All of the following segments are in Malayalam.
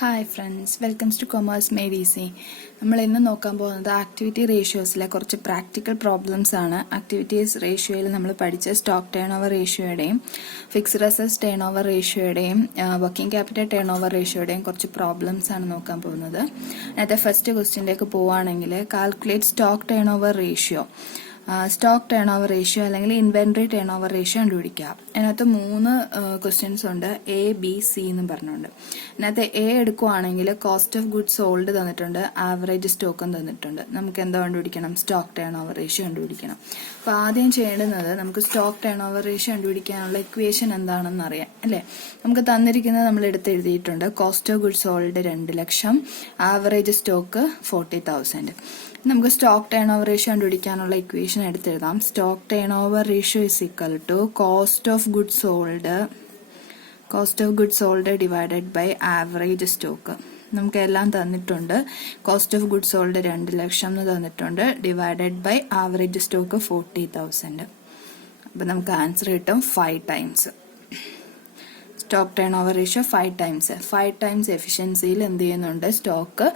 Hi friends, welcomes to commerce made easy. നമ്മൾ ഇന്ന് നോക്കാൻ പോകുന്നത് ആക്ടിവിറ്റി റേഷ്യോസിലെ കുറച്ച് പ്രാക്ടിക്കൽ പ്രോബ്ലംസ് ആണ്. ആക്ടിവിറ്റീസ് റേഷ്യോയിൽ നമ്മൾ പഠിച്ച സ്റ്റോക്ക് ടേൺ ഓവർ റേഷ്യോയുടെയും ഫിക്സ്ഡ് അസറ്റ്സ് ടേൺ ഓവർ റേഷ്യോയുടെയും വർക്കിംഗ് ക്യാപിറ്റൽ ടേൺ ഓവർ റേഷ്യോയുടെയും കുറച്ച് പ്രോബ്ലംസ് ആണ് നോക്കാൻ പോകുന്നത്. അതിനകത്തെ ഫസ്റ്റ് ക്വസ്റ്റ്യനിലേക്ക് പോവുകയാണെങ്കിൽ calculate stock turn over ratio. Stock turn over ratio അല്ലെങ്കിൽ ഇൻവെന്ററി ടേൺ ഓവർ റേഷ്യോ കണ്ടുപിടിക്കുക. അതിനകത്ത് 3 ക്വസ്റ്റ്യൻസ് ഉണ്ട്, എ ബി സി എന്നും പറഞ്ഞുകൊണ്ട്. അതിനകത്ത് എ എടുക്കുവാണെങ്കിൽ കോസ്റ്റ് ഓഫ് ഗുഡ്സ് സോൾഡ് തന്നിട്ടുണ്ട്, ആവറേജ് സ്റ്റോക്കും തന്നിട്ടുണ്ട്. നമുക്ക് എന്താ കണ്ടുപിടിക്കണം? സ്റ്റോക്ക് ടേൺ ഓവർ റേഷ്യോ കണ്ടുപിടിക്കണം. അപ്പോൾ ആദ്യം ചെയ്യേണ്ടുന്നത് നമുക്ക് സ്റ്റോക്ക് ടേൺ ഓവർ റേഷ്യോ കണ്ടുപിടിക്കാനുള്ള ഇക്വേഷൻ എന്താണെന്ന് അറിയാം അല്ലേ. നമുക്ക് തന്നിരിക്കുന്നത് നമ്മൾ എടുത്തെഴുതിയിട്ടുണ്ട്. കോസ്റ്റ് ഓഫ് ഗുഡ്സ് സോൾഡ് 2 ലക്ഷം, ആവറേജ് സ്റ്റോക്ക് 40,000. നമുക്ക് സ്റ്റോക്ക് ടേൺ ഓവർ റേഷ്യോ കണ്ടുപിടിക്കാനുള്ള ഇക്വേഷൻ എടുത്തെഴുതാം. Stock turn over ratio is equal to cost of goods sold divided by average stock. നമുക്ക് എല്ലാം തന്നിട്ടുണ്ട്. കോസ്റ്റ് ഓഫ് ഗുഡ്സ് സോൾഡ് 2 ലക്ഷം എന്ന് തന്നിട്ടുണ്ട്, ഡിവൈഡഡ് ബൈ ആവറേജ് സ്റ്റോക്ക് 40,000. അപ്പൊ നമുക്ക് ആൻസർ കിട്ടും 5 times. Stock turn over ratio 5 times എഫിഷ്യൻസിയിൽ എന്ത് ചെയ്യുന്നുണ്ട്? സ്റ്റോക്ക്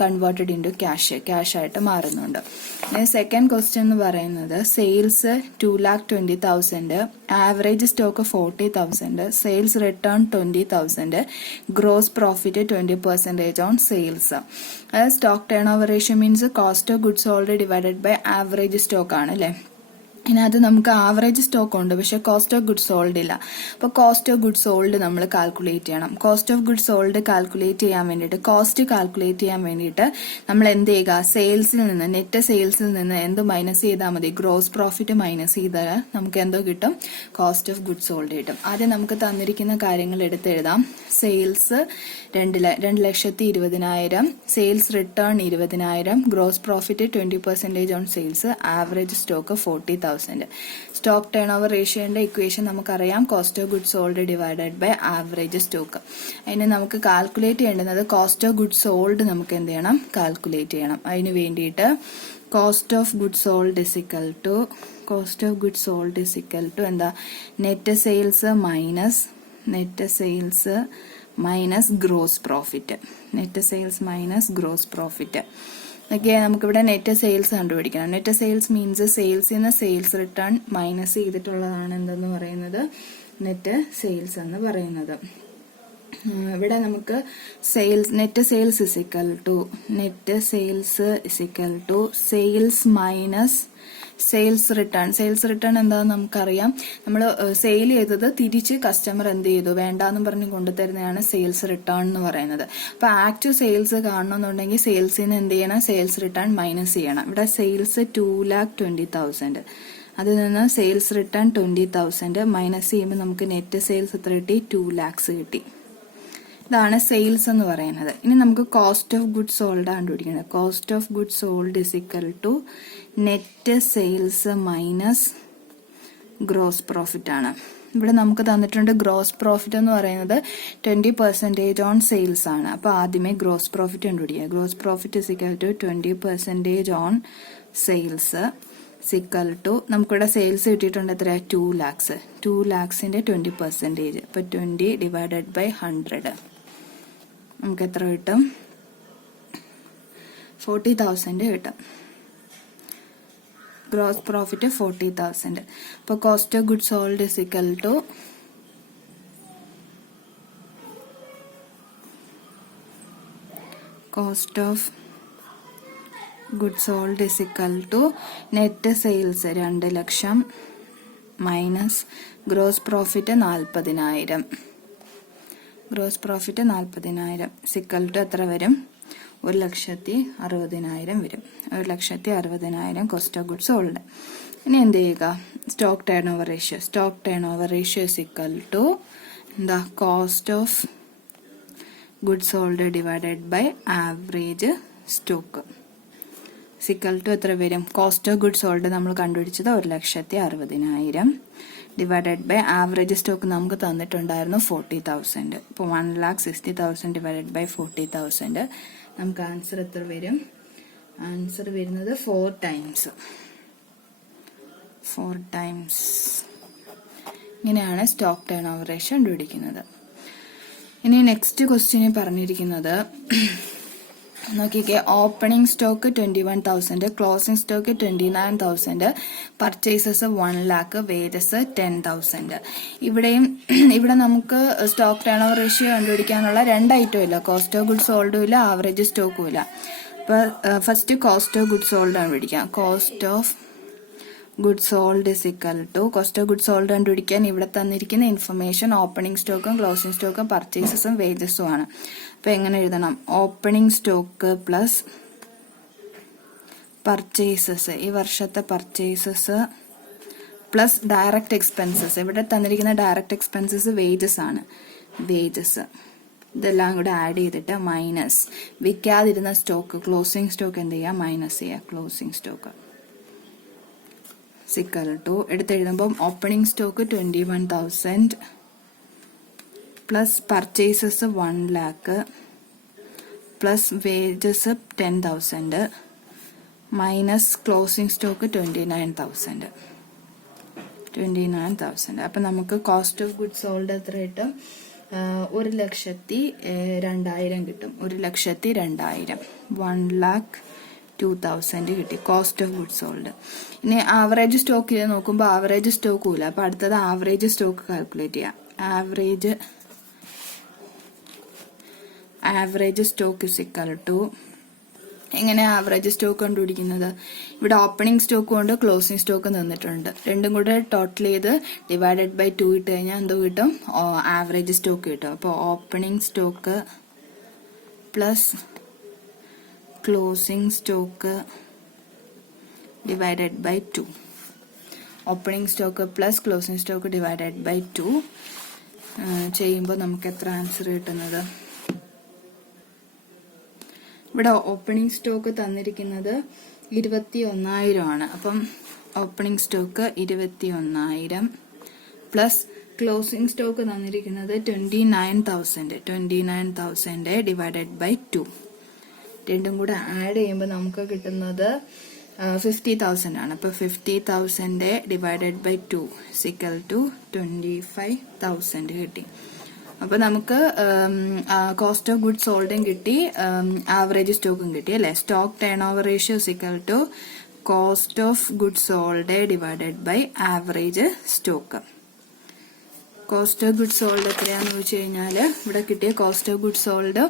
കൺവേർട്ടഡ് ഇൻറ്റു ക്യാഷ് ആയിട്ട് മാറുന്നുണ്ട്. സെക്കൻഡ് ക്വസ്റ്റ്യൻ എന്ന് പറയുന്നത് sales 2,20,000, average stock 40,000, sales return 20,000, gross profit 20% on sales. Stock turn over ratio means cost of goods sold divided by average stock ആണ് അല്ലേ. ഇതിനകത്ത് നമുക്ക് ആവറേജ് സ്റ്റോക്ക് ഉണ്ട്, പക്ഷെ കോസ്റ്റ് ഓഫ് ഗുഡ്സ് സോൾഡ് ഇല്ല. അപ്പോൾ കോസ്റ്റ് ഓഫ് ഗുഡ്സ് സോൾഡ് നമ്മൾ കാൽക്കുലേറ്റ് ചെയ്യണം. Cost of goods sold calculate ചെയ്യാൻ വേണ്ടിയിട്ട്, കോസ്റ്റ് കാൽക്കുലേറ്റ് ചെയ്യാൻ വേണ്ടിയിട്ട് നമ്മൾ എന്ത് ചെയ്യുക? സെയിൽസിൽ നിന്ന്, നെറ്റ് സെയിൽസിൽ നിന്ന് എന്ത് മൈനസ് ചെയ്താൽ മതി? ഗ്രോസ് പ്രോഫിറ്റ് മൈനസ് ചെയ്താൽ നമുക്ക് എന്തോ കിട്ടും? കോസ്റ്റ് ഓഫ് ഗുഡ്സ് സോൾഡ് കിട്ടും. ആദ്യം നമുക്ക് തന്നിരിക്കുന്ന കാര്യങ്ങൾ എടുത്തെഴുതാം. Sales 2,20,000, sales return 20,000, gross profit 20% on sales, average stock 40,000. Stock turn over റേഷ്യോന്റെ ഇക്വേഷൻ നമുക്കറിയാം, cost of goods sold divided by average stock. അതിന് നമുക്ക് കാൽക്കുലേറ്റ് ചെയ്യേണ്ടുന്നത് കോസ്റ്റ് ഓഫ് ഗുഡ്സ് സോൾഡ് നമുക്ക് എന്ത് ചെയ്യണം? കാൽക്കുലേറ്റ് ചെയ്യണം. അതിന് വേണ്ടിയിട്ട് cost of goods sold is equal to എന്താ? Net sales minus gross profit. Okay, നമുക്കിവിടെ നെറ്റ് സെയിൽസ് കണ്ടുപിടിക്കണം. നെറ്റ് സെയിൽസ് മീൻസ് സെയിൽസിൽ നിന്ന് സെയിൽസ് റിട്ടേൺ മൈനസ് ചെയ്തിട്ടുള്ളതാണ് എന്തെന്ന് പറയുന്നത്? നെറ്റ് സെയിൽസ് എന്ന് പറയുന്നത്. ഇവിടെ നമുക്ക് net sales is equal to sales minus sales return എന്താണെന്ന് നമുക്കറിയാം. നമ്മൾ സെയിൽ ചെയ്തത് തിരിച്ച് കസ്റ്റമർ എന്ത് ചെയ്തു? വേണ്ടാന്ന് പറഞ്ഞ് കൊണ്ടുതരുന്നതാണ് സെയിൽസ് റിട്ടേൺ എന്ന് പറയുന്നത്. അപ്പൊ ആക്റ്റീവ് സെയിൽസ് കാണണമെന്നുണ്ടെങ്കിൽ സെയിൽസിന് എന്ത് ചെയ്യണം? സെയിൽസ് റിട്ടേൺ മൈനസ് ചെയ്യണം. ഇവിടെ സെയിൽസ് 2,20,000, അതിൽ നിന്ന് സെയിൽസ് റിട്ടേൺ 20,000 മൈനസ് ചെയ്യുമ്പോൾ നമുക്ക് നെറ്റ് സെയിൽസ് എത്ര കിട്ടി? 2 lakhs കിട്ടി. ഇതാണ് സെയിൽസ് എന്ന് പറയുന്നത്. ഇനി നമുക്ക് കോസ്റ്റ് ഓഫ് ഗുഡ്സ് സോൾഡ് കണ്ടുപിടിക്കുന്നത്. Cost of goods sold is equal to net sales minus gross profit ആണ്. ഇവിടെ നമുക്ക് തന്നിട്ടുണ്ട് ഗ്രോസ് പ്രോഫിറ്റ് എന്ന് പറയുന്നത് 20% ഓൺ സെയിൽസ് ആണ്. അപ്പൊ ആദ്യമേ ഗ്രോസ് പ്രോഫിറ്റ് കണ്ടുപിടിക്കുക. Gross profit is equal to 20% on sales equal to, നമുക്കിവിടെ സെയിൽസ് കിട്ടിയിട്ടുണ്ട് എത്ര? 2 lakhs. 2 lakhsന്റെ 20%. അപ്പൊ 20 ഡിവൈഡഡ് ബൈ 100 നമുക്ക് എത്ര കിട്ടും? 40,000 കിട്ടും. Gross profit 40,000. അപ്പൊ cost of goods sold is equal to net sales 2 ലക്ഷം minus gross profit 40,000. Equal to എത്ര വരും? 1,60,000 വരും. 1,60,000 കോസ്റ്റ് ഓഫ് ഗുഡ്സ് സോൾഡ്. ഇനി എന്ത് ചെയ്യുക? Stock turn over ratio is equal to എന്താ? Cost of goods sold divided by average stock. Equal to എത്ര വരും? കോസ്റ്റ് ഓഫ് ഗുഡ്സ് സോൾഡ് നമ്മൾ കണ്ടുപിടിച്ചത് 1,60,000 ഡിവൈഡഡ് ബൈ ആവറേജ് സ്റ്റോക്ക് നമുക്ക് തന്നിട്ടുണ്ടായിരുന്നു 40,000. അപ്പോൾ 1,60,000 ഡിവൈഡഡ് ബൈ 40,000. നമുക്ക് ആൻസർ എത്ര വരും? ആൻസർ വരുന്നത് 4 ടൈംസ്. ഇങ്ങനെയാണ് സ്റ്റോക്ക് ടേൺ ഓവർ റേഷ്യോ കണ്ടുപിടിക്കുന്നത്. ഇനി നെക്സ്റ്റ് ക്വസ്റ്റ്യൻ പറഞ്ഞിരിക്കുന്നത് നോക്കിക്കേ, opening stock 21,000, closing stock 29,000, purchases 1 lakh, wages 10,000. ഇവിടെ നമുക്ക് സ്റ്റോക്ക് ടേൺ ഓവർ റേഷ്യോ കണ്ടുപിടിക്കാനുള്ള 2 ഐറ്റം ഇല്ല, കോസ്റ്റ് ഓഫ് ഗുഡ്സ് സോൾഡും ഇല്ല, ആവറേജ് സ്റ്റോക്കും ഇല്ല. അപ്പൊ first cost of goods sold കണ്ടുപിടിക്കാം. Cost of good sold is equal to, cost of good sold കണ്ടുപിടിക്കാൻ ഇവിടെ തന്നിരിക്കുന്ന ഇൻഫർമേഷൻ ഓപ്പണിംഗ് സ്റ്റോക്കും ക്ലോസിംഗ് സ്റ്റോക്കും പർച്ചേസസും വേജസും ആണ്. അപ്പൊ എങ്ങനെ എഴുതണം? ഓപ്പണിംഗ് സ്റ്റോക്ക് പ്ലസ് പർച്ചേസസ്, ഈ വർഷത്തെ പർച്ചേസസ് പ്ലസ് ഡയറക്റ്റ് എക്സ്പെൻസസ്. ഇവിടെ തന്നിരിക്കുന്ന ഡയറക്റ്റ് എക്സ്പെൻസസ് വേജസ് ആണ്, വേജസ് ഇതെല്ലാം കൂടെ ആഡ് ചെയ്തിട്ട് മൈനസ് വിൽക്കാതിരുന്ന സ്റ്റോക്ക്, ക്ലോസിംഗ് സ്റ്റോക്ക് എന്ത് ചെയ്യുക? മൈനസ് ചെയ്യുക. ക്ലോസിംഗ് സ്റ്റോക്ക് സിക്കൽ ടു എടുത്തെഴുതുമ്പം opening stock 21,000 plus purchases 1 lakh plus wages 10,000 minus closing stock 29,000. അപ്പൊ നമുക്ക് കോസ്റ്റ് ഓഫ് ഗുഡ് സോൾഡ് എത്ര കിട്ടും? 1,02,000 കിട്ടും. 1,02,000, 1,02,000 കിട്ടി കോസ്റ്റ് ഓഫ് ഗുഡ് സോൾഡ്. ഇനി ആവറേജ് സ്റ്റോക്ക് നോക്കുമ്പോൾ ആവറേജ് സ്റ്റോക്കും ഇല്ല. അപ്പൊ അടുത്തത് ആവറേജ് സ്റ്റോക്ക് കാൽക്കുലേറ്റ് ചെയ്യാം. Average stock is equal to, എങ്ങനെ ആവറേജ് സ്റ്റോക്ക് കണ്ടുപിടിക്കുന്നത്? ഇവിടെ ഓപ്പണിംഗ് സ്റ്റോക്കും ഉണ്ട്, ക്ലോസിംഗ് സ്റ്റോക്ക് തന്നിട്ടുണ്ട്. രണ്ടും കൂടെ ടോട്ടൽ ചെയ്ത് ഡിവൈഡഡ് ബൈ 2 ഇട്ട് കഴിഞ്ഞാൽ എന്തോ കിട്ടും? ആവറേജ് സ്റ്റോക്ക് കിട്ടും. അപ്പോൾ opening stock plus closing stock divided by 2. Opening stock plus closing stock divided by 2 ചെയ്യുമ്പോൾ നമുക്ക് എത്ര ആൻസർ കിട്ടുന്നത്? ഇവിടെ ഓപ്പണിംഗ് സ്റ്റോക്ക് തന്നിരിക്കുന്നത് 21,000 ആണ്. അപ്പം opening stock 21,000 plus closing stock തന്നിരിക്കുന്നത് 29,000 ഡിവൈഡഡ് ബൈ 2. രണ്ടും കൂടെ ആഡ് ചെയ്യുമ്പോൾ നമുക്ക് കിട്ടുന്നത് 50,000 ആണ്. അപ്പൊ 50,000 ഡിവൈഡഡ് ബൈ 2 സിക്കൽ ടു 25,000 കിട്ടി. അപ്പൊ നമുക്ക് കോസ്റ്റ് ഓഫ് ഗുഡ് സോൾഡും കിട്ടി, ആവറേജ് സ്റ്റോക്കും കിട്ടി അല്ലെ. Stock turn over ratio equal to cost of good sold divided by average stock. Cost of good sold എത്രയാന്ന് വെച്ച് കഴിഞ്ഞാല് ഇവിടെ കിട്ടിയ കോസ്റ്റ് ഓഫ് ഗുഡ് സോൾഡ്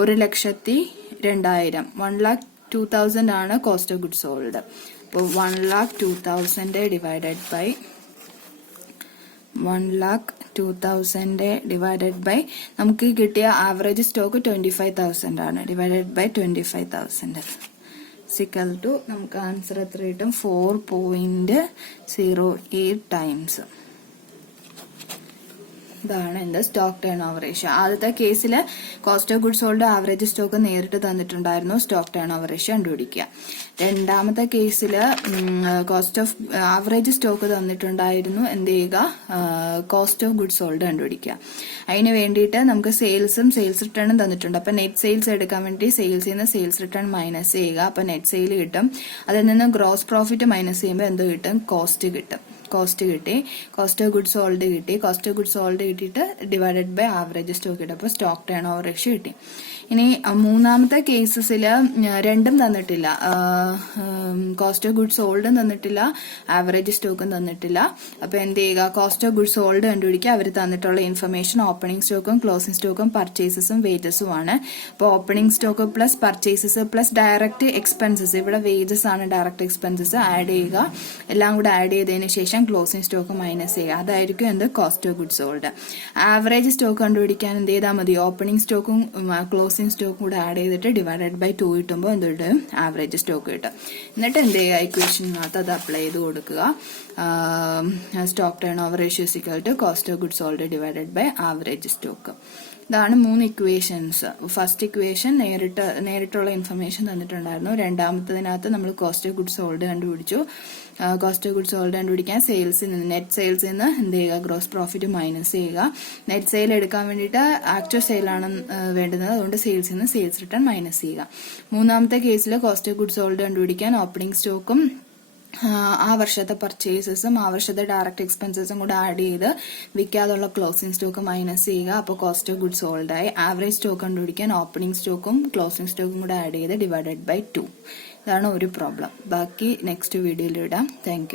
1,02,000, 1,02,000 ആണ് കോസ്റ്റ് ഓഫ് ഗുഡ് സോൾഡ്. അപ്പോൾ 1,02,000 ഡിവൈഡഡ് ബൈ 1,02,000 ഡിവൈഡഡ് ബൈ നമുക്ക് കിട്ടിയ ആവറേജ് സ്റ്റോക്ക് 25,000 ആണ്, ഡിവൈഡഡ് ബൈ 25,000 സിക്കൽ ടു നമുക്ക് ആൻസർ എത്ര കിട്ടും? 4.08 ടൈംസ്. ഇതാണ് എന്ത്? Stock turn over ratio. ആദ്യത്തെ കേസിൽ cost of good sold average stock നേരിട്ട് തന്നിട്ടുണ്ടായിരുന്നു, സ്റ്റോക്ക് ടേൺ ഓവർ റേഷ്യോ കണ്ടുപിടിക്കുക. രണ്ടാമത്തെ കേസിൽ കോസ്റ്റ് ഓഫ് ആവറേജ് സ്റ്റോക്ക് തന്നിട്ടുണ്ടായിരുന്നു, എന്ത് ചെയ്യുക? കോസ്റ്റ് ഓഫ് ഗുഡ് സോൾഡ് കണ്ടുപിടിക്കുക. അതിന് വേണ്ടിയിട്ട് നമുക്ക് സെയിൽസും സെയിൽസ് റിട്ടേണും തന്നിട്ടുണ്ട്. അപ്പൊ നെറ്റ് സെയിൽസ് എടുക്കാൻ വേണ്ടി സെയിൽസിൽ നിന്ന് സെയിൽസ് റിട്ടേൺ മൈനസ് ചെയ്യുക. അപ്പൊ നെറ്റ് സെയിൽ കിട്ടും. അതിൽ നിന്ന് ഗ്രോസ് പ്രോഫിറ്റ് മൈനസ് ചെയ്യുമ്പോൾ എന്ത് കിട്ടും? കോസ്റ്റ് കിട്ടും. കോസ്റ്റ് കിട്ടി, കോസ്റ്റ് ഓഫ് ഗുഡ് സോൾഡ് കിട്ടി, കോസ്റ്റ് ഓഫ് ഗുഡ് സോൾഡ് കിട്ടിയിട്ട് ഡിവൈഡഡ് ബൈ ആവറേജ് സ്റ്റോക്ക് കിട്ടും. അപ്പോൾ സ്റ്റോക്ക് ടേൺ ഓവർ റേഷ്യോ കിട്ടി. ഇനി മൂന്നാമത്തെ കേസസിൽ രണ്ടും തന്നിട്ടില്ല, കോസ്റ്റ് ഓഫ് ഗുഡ് സോൾഡും തന്നിട്ടില്ല, ആവറേജ് സ്റ്റോക്കും തന്നിട്ടില്ല. അപ്പൊ എന്ത് ചെയ്യുക? കോസ്റ്റ് ഓഫ് ഗുഡ് സോൾഡ് കണ്ടുപിടിക്കുക. അവർ തന്നിട്ടുള്ള ഇൻഫർമേഷൻ ഓപ്പണിംഗ് സ്റ്റോക്കും ക്ലോസിംഗ് സ്റ്റോക്കും പർച്ചേസസും വേജസും ആണ്. അപ്പോൾ opening stock plus purchases plus direct expenses, ഇവിടെ വേജസ് ആണ് ഡയറക്റ്റ് എക്സ്പെൻസസ്, ആഡ് ചെയ്യുക. എല്ലാം കൂടെ ആഡ് ചെയ്തതിന് ശേഷം ക്ലോസിംഗ് സ്റ്റോക്ക് മൈനസ് ചെയ്യുക. അതായിരിക്കും എന്ത്? Cost of good sold. Average stock കണ്ടുപിടിക്കാൻ എന്ത് ചെയ്താൽ മതി? ഓപ്പണിംഗ് സ്റ്റോക്കും ക്ലോസിംഗ് സ്റ്റോക്കും കൂടെ ആഡ് ചെയ്തിട്ട് ഡിവൈഡഡ് ബൈ 2 കിട്ടുമ്പോൾ എന്ത് കിട്ടും? ആവറേജ് സ്റ്റോക്ക് കിട്ടും. എന്നിട്ട് എന്ത് ചെയ്യുക? ഇക്വേഷനകത്ത് അത് അപ്ലൈ ചെയ്ത് കൊടുക്കുക. Stock turn over ratio is equal to cost of good sold divided by average stock. ഇതാണ് 3 ഇക്വേഷൻസ്. ഫസ്റ്റ് ഇക്വേഷൻ നേരിട്ടുള്ള ഇൻഫർമേഷൻ തന്നിട്ടുണ്ടായിരുന്നു. രണ്ടാമത്തതിനകത്ത് നമ്മൾ കോസ്റ്റ് ഓഫ് ഗുഡ് സോൾഡ് കണ്ടുപിടിച്ചു. കോസ്റ്റ് ഓഫ് ഗുഡ് സോൾഡ് കണ്ടുപിടിക്കാൻ സെയിൽസിൽ നിന്ന്, നെറ്റ് സെയിൽസിൽ നിന്ന് എന്ത് ചെയ്യുക? ഗ്രോസ് പ്രോഫിറ്റ് മൈനസ് ചെയ്യുക. നെറ്റ് സെയിൽ എടുക്കാൻ വേണ്ടിയിട്ട് ആക്ച്വൽ സെയിലാണ് വേണ്ടുന്നത്, അതുകൊണ്ട് സെയിൽസിൽ നിന്ന് സെയിൽസ് റിട്ടേൺ മൈനസ് ചെയ്യുക. മൂന്നാമത്തെ കേസിൽ കോസ്റ്റ് ഓഫ് ഗുഡ് സോൾഡ് കണ്ടുപിടിക്കാൻ ഓപ്പണിംഗ് സ്റ്റോക്കും ആ വർഷത്തെ പർച്ചേസസും ആ വർഷത്തെ ഡയറക്റ്റ് എക്സ്പെൻസസും കൂടെ ആഡ് ചെയ്ത് വിൽക്കാതുള്ള ക്ലോസിംഗ് സ്റ്റോക്ക് മൈനസ് ചെയ്യുക. അപ്പോൾ കോസ്റ്റ് ഓഫ് ഗുഡ്സ് സോൾഡ് ആയി. ആവറേജ് സ്റ്റോക്ക് കണ്ടുപിടിക്കാൻ ഓപ്പണിംഗ് സ്റ്റോക്കും ക്ലോസിംഗ് സ്റ്റോക്കും കൂടെ ആഡ് ചെയ്ത് ഡിവൈഡഡ് ബൈ 2. ഇതാണ് ഒരു പ്രോബ്ലം. ബാക്കി നെക്സ്റ്റ് വീഡിയോയിൽ ഇടാം. Thank you.